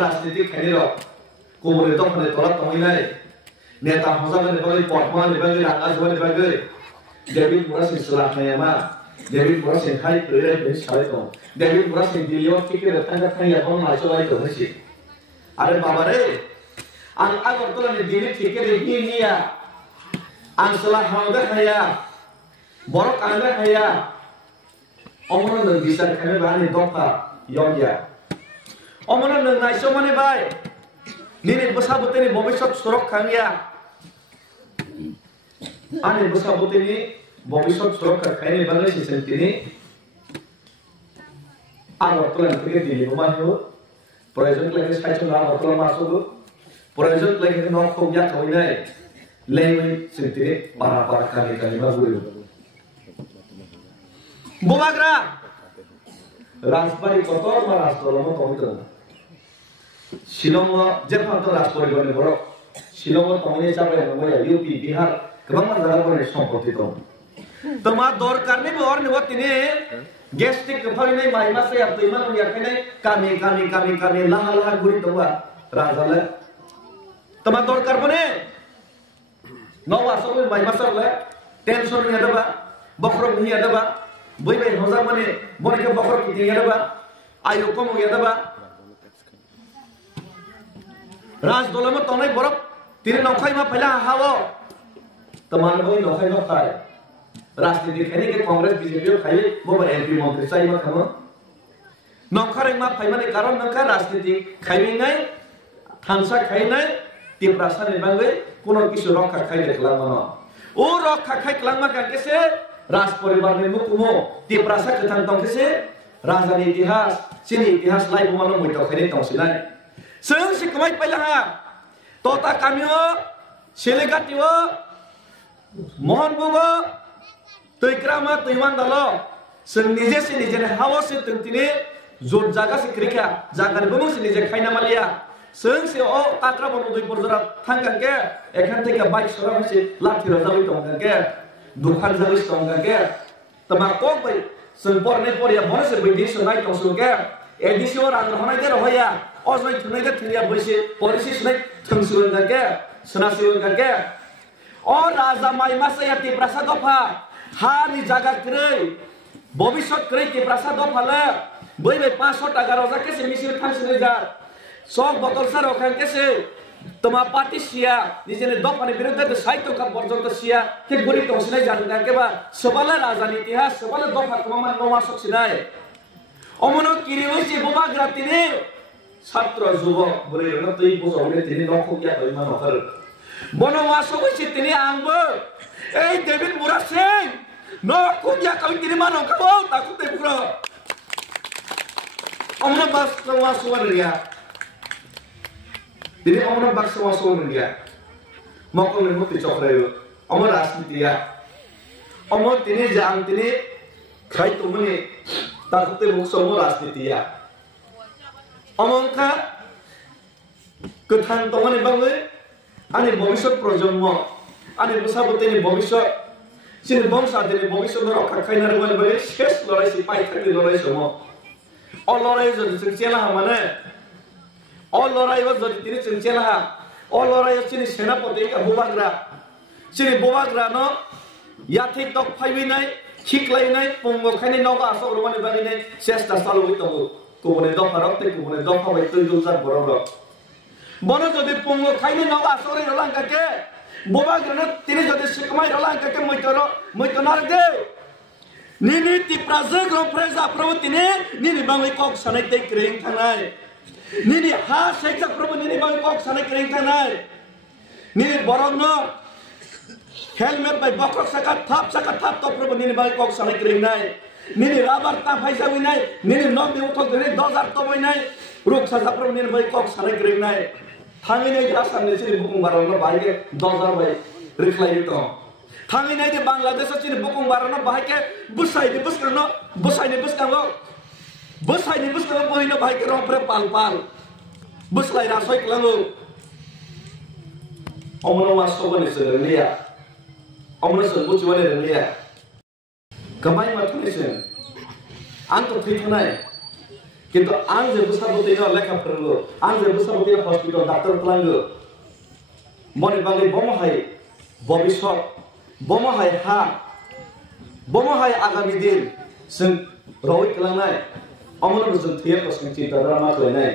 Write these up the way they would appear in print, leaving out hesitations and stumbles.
राजनीति खाने रो कोबरे तो अपने तोला तो नहीं नेता होजा ने बगे पटमा ने बगे राज ने बगे डेविड मोरा से सलाह नहीं मा डेविड मोरा से हाई प्रेयर बेस सारे तो डेविड मोरा से दिलियो किके रखना खाई अपन माचो आई तो नहीं अरे बाबा रे आं आगर तो ने दिली किके रेही निया आं सलाह हाउदा खाया borok anda kaya omono nang bisa kene bani dopa yogya omono nang naiso mane bai nini besabote ni bobisot sorok kangya ane besabote ni bobisot sorok kaya ni bangla si sentini agor tulan kege dili bumahiu proyejon lagi saicho na otol masudu proyejon lagi nok khogya khoinai lewi sentini para kali kali baguru Bumagra Raspari kotor ma Raspolamo komito Shillong Japan to Raspori gone boro Shillong tomone chabe noya UP Bihar kebang jaga gone sompoti to toma dor karne bo or nibo tine gestik phari nei mai mase ab to iman ya kene kami laha guri to ba rajale toma dor karbone no aso mai masale tension ni ada ba bokro ni ada ba boy boy hoza mane bone ke bokor ki yada ba ayo komo yada ba raj dolamo tonai borok tire nokhai ma phala hawo taman boy nokhai राजनीति खाने के Congress BJP खाई वो MP मंत्री साई मा खामो नखरे मा फाइमाने कारण नखा राजनीति खाइनाय थामसा खाइनाय तिप्रासा ने बांगे कोनो किछु रखा खाइ देखलामा न ओ रखा खाइ क्लामा काकेसे राज परिवार ने मुकुमो तिप्रासा कथान तंकेसे राजानि इतिहास सिनि इतिहास लाइ बुमानो मोइतो खाइने तंसिनाय जों सिकमाय पैलाहा तोता कामियो सेलेगातियो मोहनबुगो तैक्रामा तैमान दालो जों निजे से निजे हावो से तंतिने जोर जागा से क्रिका जागार बमो से निजे खाइना मालिया जों से ओ कात्रा बनो दुइ परजरा थांगांगे एखान थेका बाइक सरा से लाठी रजाबै दंगांगे दुखान जाबै दंगांगे तमा कोक बै जों परने परिया बनो से बैदि सनाय तंसुगे एडिसिओ रान हनाय दे रहया अजय थुनाय दे थलिया बैसे परिसि सनाय थंसुगांगे सनासिगांगे ओ राजा माइमासे याति प्रसाद दफा हानि जागा क्रै भविष्यत क्रै के प्रसाद दफाले बै बै 500 टाका रजा केसे मिसिल थांसिने जा सब बोतल सार ओखान केसे तमा पार्टी सिया निजेने दफानि बिरुद्धे साहित्य का पर्यंत सिया के गरि तंसिनाय जानुगा केबा सबाला राजानि इतिहास सबाला दफा कमा नमा सकसिनाय अमनो किरिवै जे बोबा ग्रातिने छात्र युवक बोले न तै बोजौले तिनि नखौया बैमा नखर बनवासो बैसे तिनि आंबो ए डेभिड मुरा Singh no kunya kau kiri mana kau takut tepura omna bas kawasan dia jadi omna bas kawasan dia mau kau lemu tu coklat omna rasmi dia omna tini jang tini kai tu meni takut tepuk semua rasmi dia omna ka ketan tongan bangun ane bobisot projomo ane bersabut ini bobisot Sini bangsa dari bangsa mereka kaina rewan bagi ses lorai si pai kaki lorai semua. All lorai jadi cengcelah mana? All lorai jadi tiri cengcelah. All lorai sini senapati Abu Bakar. Sini Abu Bakar no, ya TikTok paywi nai, kik lai nai, punggo kaini noga asal rewan bagi nai ses tas lalu itu. Kubune dok parok te kubune dok pawai tu jual borok. Bono jadi punggo kaini noga asal rewan kake. Boba grana tini jodi sikmai rolang kake moitonar de nini ti prazeg ro preza provotine nini bangai kok sanai te kreng thanai nini ha seksa provo nini bangai kok sanai kreng thanai nini borong no helmet bai bakok sakat thap to provo nini bangai kok sanai kreng nai nini rabar ta phaisa winai nini nok de uthok de 10000 to winai ruk sa provo nini bangai kok sanai kreng nai Tangi nai dia sambil sini bukung barang bahaya ke dolar bayi riklai itu. Tangi nai di Bangladesh sini bukung barang bahaya ke busai di bus kerana bohin bahaya ke orang pal. Bus lain rasoi kelangu. Omno masuk ni serelia. Omno sebut cuma serelia. Kemai macam ni sen. Antuk fitunai. কিন্তু आं जे बुसाबुतिनो लेखा फोरोङो आं जे बुसाबुतिनो hospital doctor खालामो मने बागै बमहाय भबिष्यत बमहाय हा बमहाय आगामी दिन जों रवै खालामनाय अमन जों थैया प्रश्न चिंता ड्रामा खालामनाय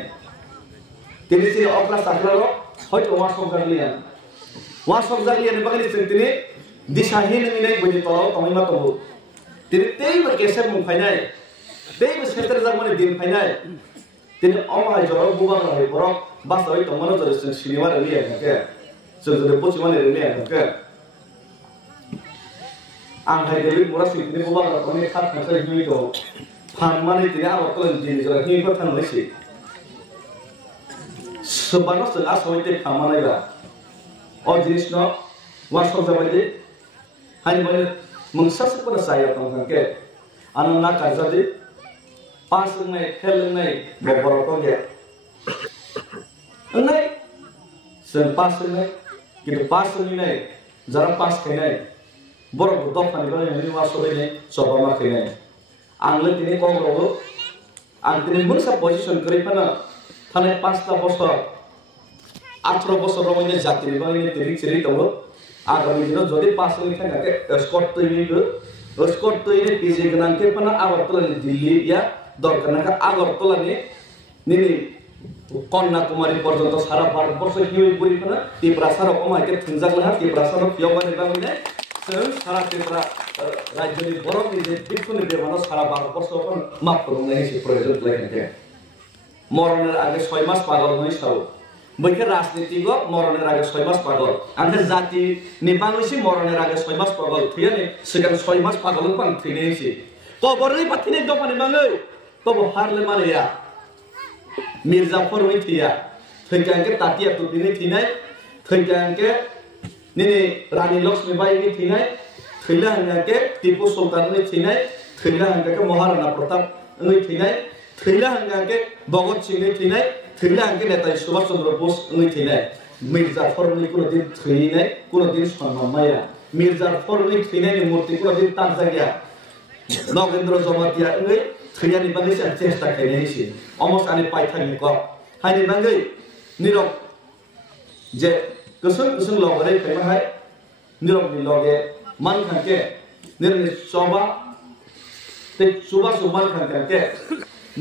दिनै जे अक्ला साख्राल हयतो वा समजालियान बागै जों दिनै दिशाहीन नङै बयनि तलाव तङै मा दङ दिनै तेइबो केसेट मुंफायनाय तेइबो सेन्टार जागमाने दिन फायनाय दिनै अमहाय जराव बुबां राय बरक बासावै तंमानो जरे जों सिनेमा रिलिया थाके जों जरे पचिमाने रिलिया थाके आं हाय देबि मुरा सिकनि बुबां रायनि खात थांसाय हिनि दं फानमाने दिनै आबाद कलेज दिन जरा हिनिफोर थांनायसै सोबानो जों आसावै ते फानमानायबा अ जिनिसनो वा समजाबायदि हानि माने मोनसासोफोरा जाया दं थांके आनो ना काजादि पास लोंनाय फेल लोंनाय बर'खौ गैया लोंनाय जों पास लोंनाय किन्तु पास लोंनाय जरा पास खायनाय बर'खौ दफानि बानायनायनि वा सबायनाय सबामा खायनाय आंनो दिनै कमरावबो आं दिनै मोनसा पजिसन करिफाना थानाय 5 बছর 18 বছর রমনে জাতিनि बानायनाय दिनै चिरि दङ आगामी दिनाव যদি पास लोंनाय थांगाके स्कट तैनि पिजि गोनांके फाना आगरतलानि दिल्ली या दरकानाका आगरतलानि निनि कन्याकुमारी पर्यन्त सारा भारतवर्ष हिउइ बुरिफाना तिप्रासार अमायके थुंजागलाहा तिप्रासार पियबानि बामिने जों सारा त्रिपुरा राज्यनि बर'नि जे बिखुनि बेमानो सारा भारतवर्षआव माफुंनाय हिसै प्रयोजन लायनायके मरनेर आगे 6 मास पागल नय साव बैखे राजनीतिको मरनेर आगे 6 मास पागल आंथे जाति निबांगैसि मरनेर आगे 6 मास पागल थैयानि सिगां 6 मास पागल पां थैनायसि कबरै पाथिने दफानि बाङै तब हारले मारिया मिर्जाफर मै थैया थैगांके तातिया तुबिनि थैनाय थैगांके निनि रानी लक्ष्मीबाई नि थैनाय थैला हंगाके टिपु सुल्तान नि थैनाय थैला हंगाके महाराणा प्रताप नि थैनाय थैला हंगाके भगत सिंह नि थैनाय थैला हंगाके नेताजी सुभाष चंद्र बोस नि थैनाय मिर्जाफर नि कुनो दिन थैनाय कुनो दिन सन्मान माया मिर्जाफर नि थैनायनि मूर्ति कुनो दिन तांजागिया नगेन्द्र जमातिया नै थैयानि बागै जों चेष्टा खालामनायसै अलमोस्ट आनि पाइथानि को हानि बागै निरब जे गोसों लगरै फैमाहाय निरबनि लगे मान खांके निरनि सभा ते सुबा सुमान खांके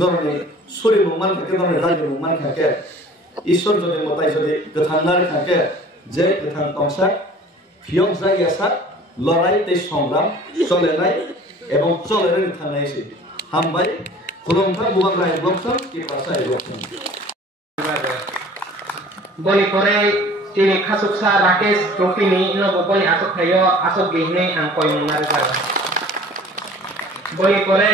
नरनि सुरि मान खांके नरनि रानि मान खांके ईश्वर जदि मताय जदि गोथांनार खांके जे गोथां तंसा फियं जायगासा लड़ाई ते संग्राम चलेनाय एवं चलेनाय थांनायसै हामबाय खुलुमथा बुबां राय ब्लकसन कि प्रासाय ब्लकसन बनि परे तिनि खासुकसा राकेश ट्रफिनि नबो बनि आसक थायो आसक गेहने आं कय मुनार जाय बनि परे